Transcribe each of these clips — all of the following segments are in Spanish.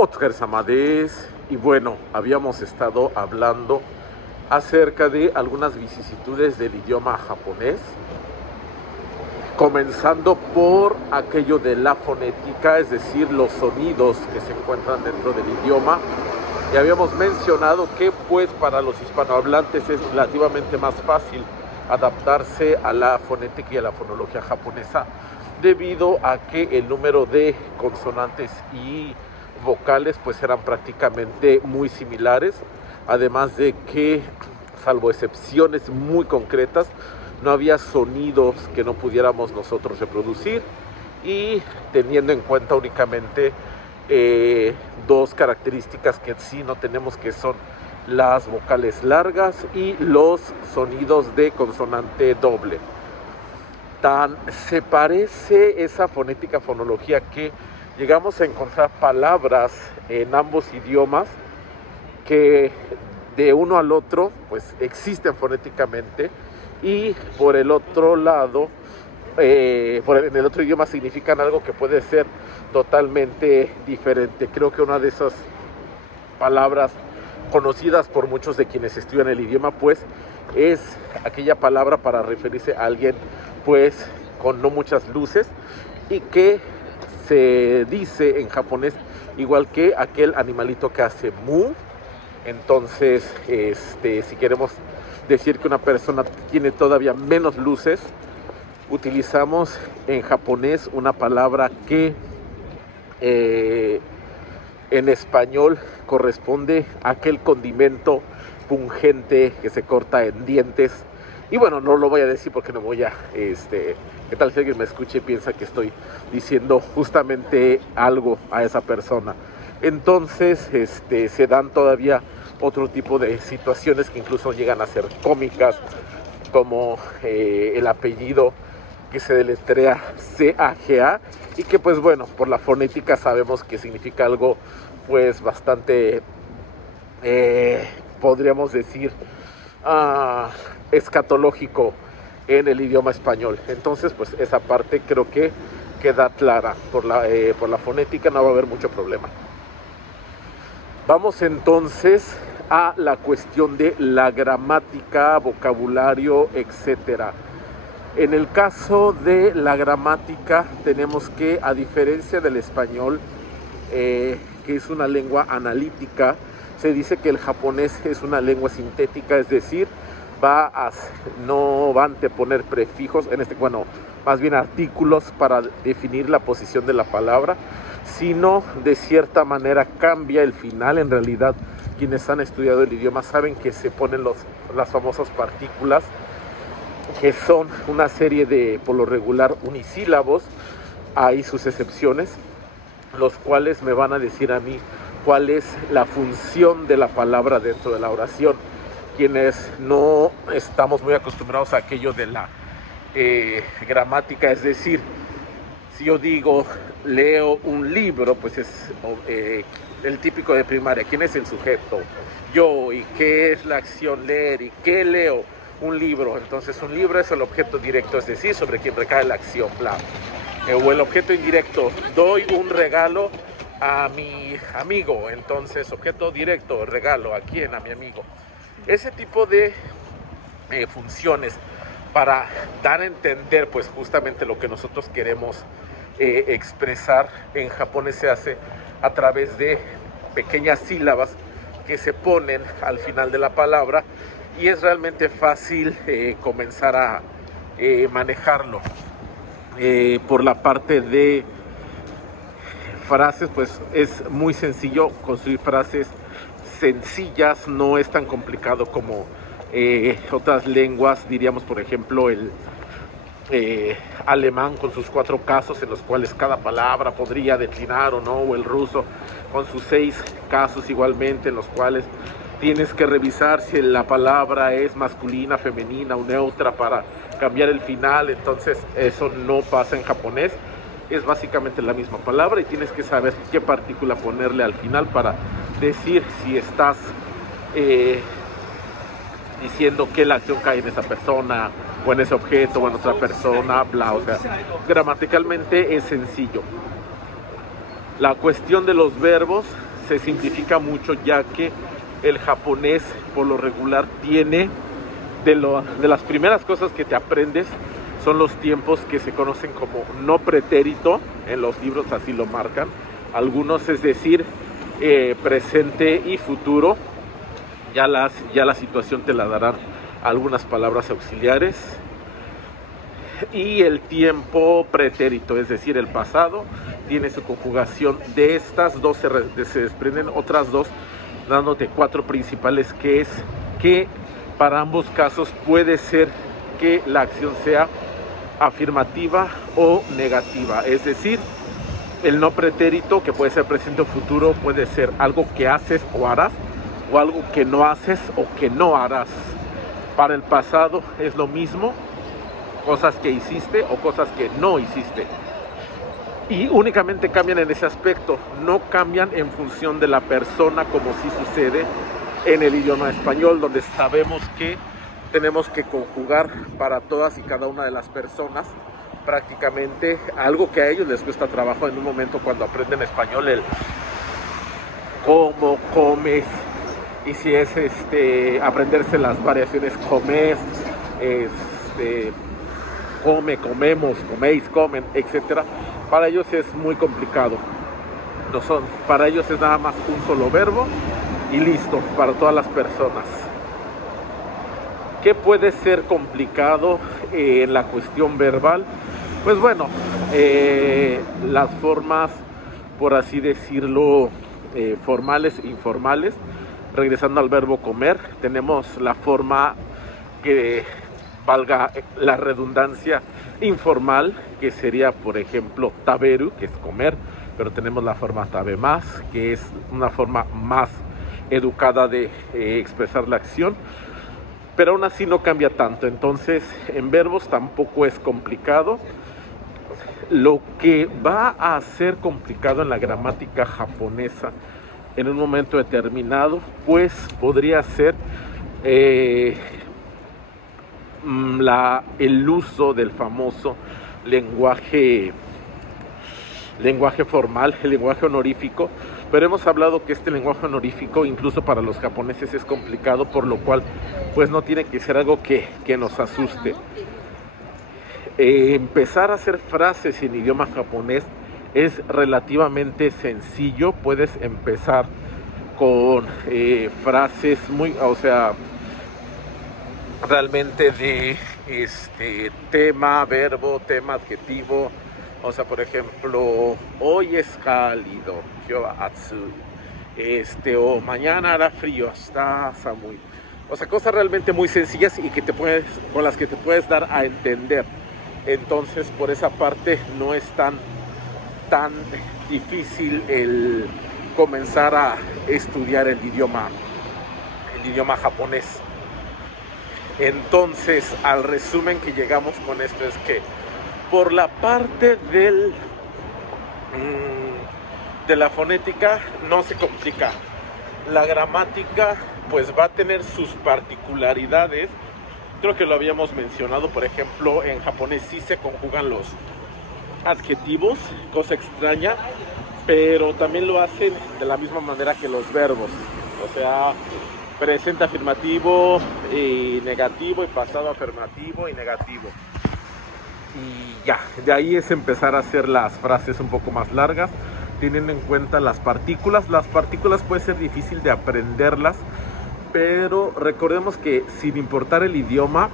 Óscar Samadés, y bueno, habíamos estado hablando acerca de algunas vicisitudes del idioma japonés, comenzando por aquello de la fonética, es decir, los sonidos que se encuentran dentro del idioma. Y habíamos mencionado que pues para los hispanohablantes es relativamente más fácil adaptarse a la fonética y a la fonología japonesa, debido a que el número de consonantes y vocales pues eran prácticamente muy similares, además de que, salvo excepciones muy concretas, no había sonidos que no pudiéramos nosotros reproducir, y teniendo en cuenta únicamente dos características que sí no tenemos, que son las vocales largas y los sonidos de consonante doble. Tan se parece esa fonética fonología que llegamos a encontrar palabras en ambos idiomas que de uno al otro pues existen fonéticamente, y por el otro lado, en el otro idioma significan algo que puede ser totalmente diferente. Creo que una de esas palabras conocidas por muchos de quienes estudian el idioma pues es aquella palabra para referirse a alguien pues con no muchas luces, y que se dice en japonés igual que aquel animalito que hace mu. Entonces, si queremos decir que una persona tiene todavía menos luces, utilizamos en japonés una palabra que en español corresponde a aquel condimento pungente que se corta en dientes. Y bueno, no lo voy a decir porque no voy a, ¿qué tal si alguien me escucha y piensa que estoy diciendo justamente algo a esa persona? Entonces, se dan todavía otro tipo de situaciones que incluso llegan a ser cómicas, como el apellido que se deletrea C-A-G-A, y que pues bueno, por la fonética sabemos que significa algo pues bastante, podríamos decir, escatológico en el idioma español. Entonces pues esa parte creo que queda clara. Por la fonética no va a haber mucho problema. Vamos entonces a la cuestión de la gramática, vocabulario, etcétera. En el caso de la gramática tenemos que, a diferencia del español, que es una lengua analítica, se dice que el japonés es una lengua sintética, es decir, no va a anteponer prefijos, más bien artículos para definir la posición de la palabra, sino de cierta manera cambia el final. En realidad, quienes han estudiado el idioma saben que se ponen las famosas partículas, que son una serie de, por lo regular, unisílabos. Hay sus excepciones, los cuales me van a decir a mí cuál es la función de la palabra dentro de la oración. Quienes no estamos muy acostumbrados a aquello de la gramática, es decir, si yo digo leo un libro, pues es el típico de primaria. ¿Quién es el sujeto? Yo. ¿Y qué es la acción leer? ¿Y qué leo? Un libro. Entonces un libro es el objeto directo, es decir, sobre quien recae la acción, bla. O el objeto indirecto, doy un regalo a mi amigo. Entonces objeto directo, regalo, ¿a quién? A mi amigo. Ese tipo de funciones para dar a entender pues justamente lo que nosotros queremos expresar en japonés se hace a través de pequeñas sílabas que se ponen al final de la palabra, y es realmente fácil comenzar a manejarlo. Por la parte de frases, pues es muy sencillo construir frases sencillas, no es tan complicado como otras lenguas, diríamos por ejemplo el alemán con sus 4 casos en los cuales cada palabra podría declinar o no, o el ruso con sus 6 casos igualmente, en los cuales tienes que revisar si la palabra es masculina, femenina o neutra para cambiar el final. Entonces eso no pasa en japonés, es básicamente la misma palabra y tienes que saber qué partícula ponerle al final para decir si estás diciendo que la acción cae en esa persona o en ese objeto o en otra persona, bla. O sea, gramaticalmente es sencillo. La cuestión de los verbos se simplifica mucho, ya que el japonés por lo regular tiene de las primeras cosas que te aprendes son los tiempos que se conocen como no pretérito, en los libros así lo marcan algunos, es decir, presente y futuro. Ya la situación te la darán algunas palabras auxiliares. Y el tiempo pretérito, es decir, el pasado, tiene su conjugación. De estas dos se desprenden otras dos, dándote 4 principales, que es que para ambos casos puede ser que la acción sea afirmativa o negativa. Es decir, el no pretérito, que puede ser presente o futuro, puede ser algo que haces o harás, o algo que no haces o que no harás. Para el pasado es lo mismo, cosas que hiciste o cosas que no hiciste. Y únicamente cambian en ese aspecto, no cambian en función de la persona, como sí sucede en el idioma español, donde sabemos que tenemos que conjugar para todas y cada una de las personas prácticamente algo que a ellos les cuesta trabajo en un momento cuando aprenden español, el cómo, comes, y si es aprenderse las variaciones comes, come, comemos, coméis, comen, etcétera. Para ellos es muy complicado. Para ellos es nada más un solo verbo y listo, para todas las personas. ¿Qué puede ser complicado en la cuestión verbal? Pues bueno, las formas, por así decirlo, formales e informales. Regresando al verbo comer, tenemos la forma que, valga la redundancia, informal, que sería, por ejemplo, taberu, que es comer, pero tenemos la forma tabemas, que es una forma más educada de expresar la acción, pero aún así no cambia tanto. Entonces, en verbos tampoco es complicado. Lo que va a ser complicado en la gramática japonesa en un momento determinado, pues podría ser el uso del famoso lenguaje formal, el lenguaje honorífico. Pero hemos hablado que este lenguaje honorífico incluso para los japoneses es complicado, por lo cual pues no tiene que ser algo que nos asuste. Empezar a hacer frases en idioma japonés es relativamente sencillo. Puedes empezar con frases realmente de tema, verbo, tema, adjetivo. O sea, por ejemplo, hoy es cálido, yo atsui, o mañana hará frío, está samui. O sea, cosas realmente muy sencillas y con las que te puedes dar a entender. Entonces, por esa parte no es tan difícil el comenzar a estudiar el idioma japonés. Entonces, al resumen que llegamos con esto es que por la parte de la fonética no se complica. La gramática pues va a tener sus particularidades. Creo que lo habíamos mencionado. Por ejemplo, en japonés sí se conjugan los adjetivos, cosa extraña, pero también lo hacen de la misma manera que los verbos. O sea, presente afirmativo y negativo, y pasado afirmativo y negativo. Y ya, de ahí es empezar a hacer las frases un poco más largas, teniendo en cuenta las partículas. Las partículas puede ser difícil de aprenderlas, pero recordemos que sin importar el idioma,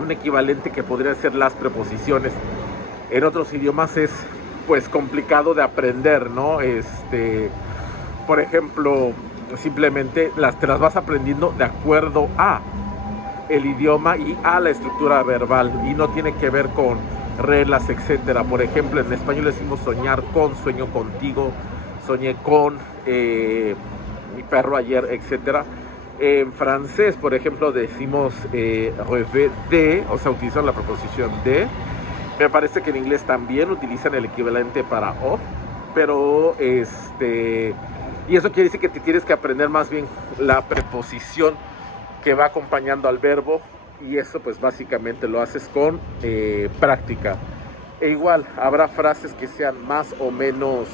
un equivalente que podría ser las preposiciones en otros idiomas es pues complicado de aprender, ¿no? Por ejemplo, simplemente te las vas aprendiendo de acuerdo a el idioma y a la estructura verbal, y no tiene que ver con reglas, etcétera. Por ejemplo, en español decimos soñar con, sueño contigo, soñé con mi perro ayer, etcétera. En francés, por ejemplo, decimos rêver de, o sea, utilizan la preposición de. Me parece que en inglés también utilizan el equivalente para of, pero y eso quiere decir que te tienes que aprender más bien la preposición que va acompañando al verbo, y eso pues básicamente lo haces con práctica. E igual habrá frases que sean más o menos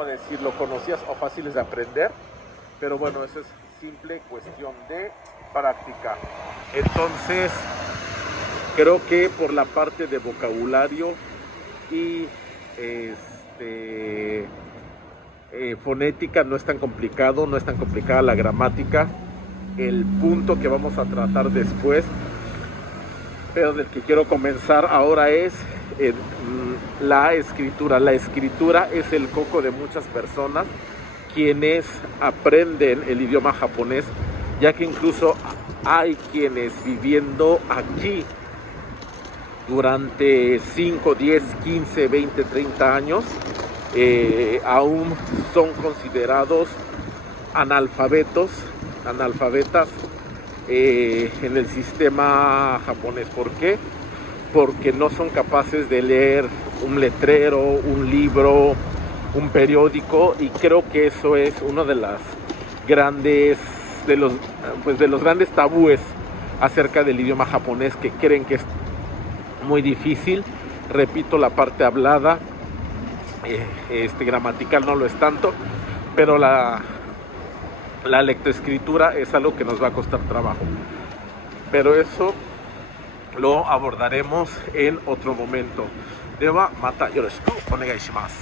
¿cómo decirlo?, conocidas o fáciles de aprender, pero bueno, eso es simple cuestión de práctica. Entonces, creo que por la parte de vocabulario y fonética no es tan complicado, no es tan complicada la gramática. El punto que vamos a tratar después, pero del que quiero comenzar ahora, es la escritura. La escritura es el coco de muchas personas quienes aprenden el idioma japonés, ya que incluso hay quienes viviendo aquí durante 5, 10, 15, 20, 30 años aún son considerados analfabetas en el sistema japonés. ¿Por qué? Porque no son capaces de leer un letrero, un libro, un periódico, y creo que eso es uno de los grandes tabúes acerca del idioma japonés, que creen que es muy difícil. Repito, la parte hablada, gramatical no lo es tanto, pero la lectoescritura es algo que nos va a costar trabajo. Pero eso lo abordaremos en otro momento. Deva, mata yoroshiku onegai shimasu.